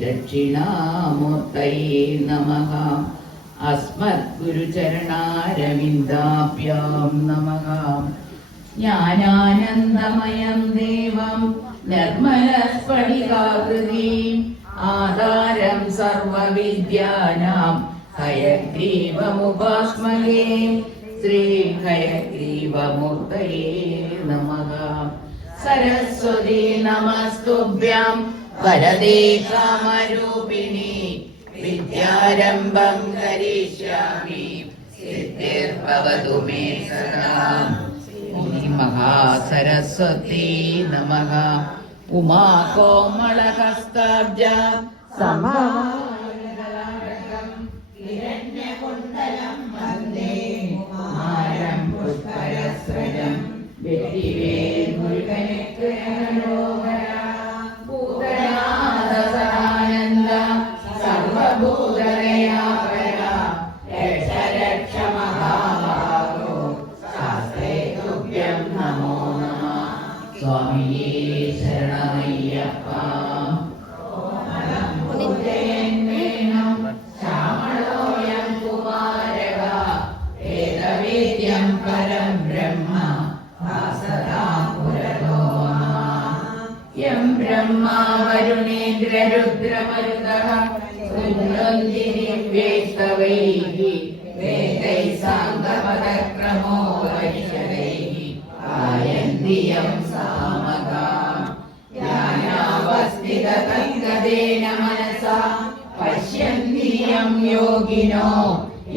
ദക്ഷിണാമൂർത്തയേ നമഃ. അസ്മദ്ഗുരുചരണാരവിന്ദാഭ്യാം നമഃ. ജ്ഞാനാനന്ദമയം ദേവം നിർമ്മലസ്ഫടികാകൃതിം ആധാരം സർവവിദ്യാനാം ഹയഗ്രീവമുപാസ്മഹേ. ശ്രീ ഹയഗ്രീവമൂർത്തയേ നമഃ. സരസ്വതി നമസ്തുഭ്യം വരദേ കാമരൂപിണി. വിദ്യാരംഭം കരിഷ്യാമി സിദ്ധിർഭവതു മേ സദാ. മഹാസരസ്വതി നമഃ. ഉമാ കോമളഹസ്താബ്ജ സമാരംഭം ഹിരണ്യകുണ്ഡലം വന്ദേ കുമാരം പുഷ്കരസ്രജം. വെട്ടിവേൽ മുരുകനുക്ക് ഭൂതനാഥ സദാനന്ദ സർവഭൂതദയാപര രക്ഷ രക്ഷ മഹാഭാഗോ ശാസ്ത്രേ തുഭ്യം നമോ നമഃ. സ്വാമിയേ ശരണമയ്യപ്പ. ശ്യാമളോയം കുമാരക വേദവേദ്യം പരം ബ്രഹ്മ ഭാസതാം പുരതോ നമഃ. യം ബ്രഹ്മാ വരുണേന്ദ്രരുദ്രമരുതഃ സുന്ദന്തിരിവേഷ്ടവൈഃ വേദൈഃ സാംഗപദക്രമോ വൈശരൈഃ ആയന്തി യം സാമഗാഃ. ജ്ഞാനാവസ്ഥിതതദ്ഗതേന മനസാ പശ്യന്തി യം യോഗിനോ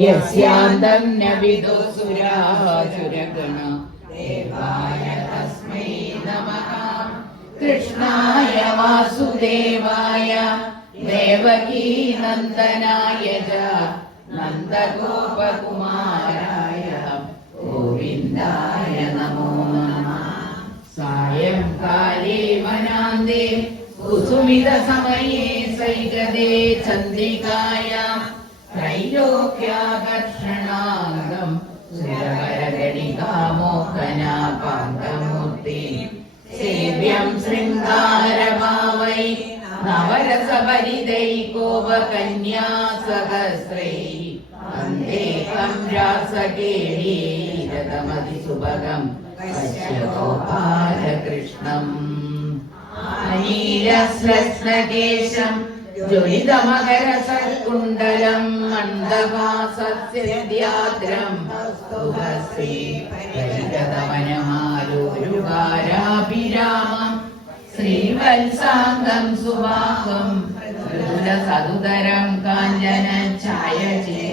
യസ്യാന്തം ന വിദുഃസുരാः സുരഗണാഃ. ദേവായ തസ്മൈ നമഃ. കൃഷ്ണായ വാസുദേവായ ദേവകീ നന്ദനായ ച നന്ദഗോപകുമാരായ ഗോവിന്ദായ നമോ നമഃ. സായംകാലേ വനാന്തേ കുസുമിതസമയേ സൈകതേ ചന്ദ്രികായാം ത്രൈലോക്യാകർഷണാംഗം സുരവരഗണികാമോഹനാപാന്തമൂർത്തിം സേവ്യം ശൃംഗാരഭാവൈ നവരസപരിതൈകോപകന്യാസഹസ്രൈ വന്ദേഹം രാസകേളീരതമതിസുഭഗം പശ്യഗോപാലകൃഷ്ണം. അനീരസ്രസ്നകേശം ജ്വലിതമകരസൽകുണ്ടലം മണ്ഡഭാസസ്യദ്യാദ്രം പരിഗതവനമാലോരുകാരാഭിരാമം ശ്രീവത്സാംഗം സുവാഹം മൃദുലസതുതരം കാഞ്ചന ഛായചേ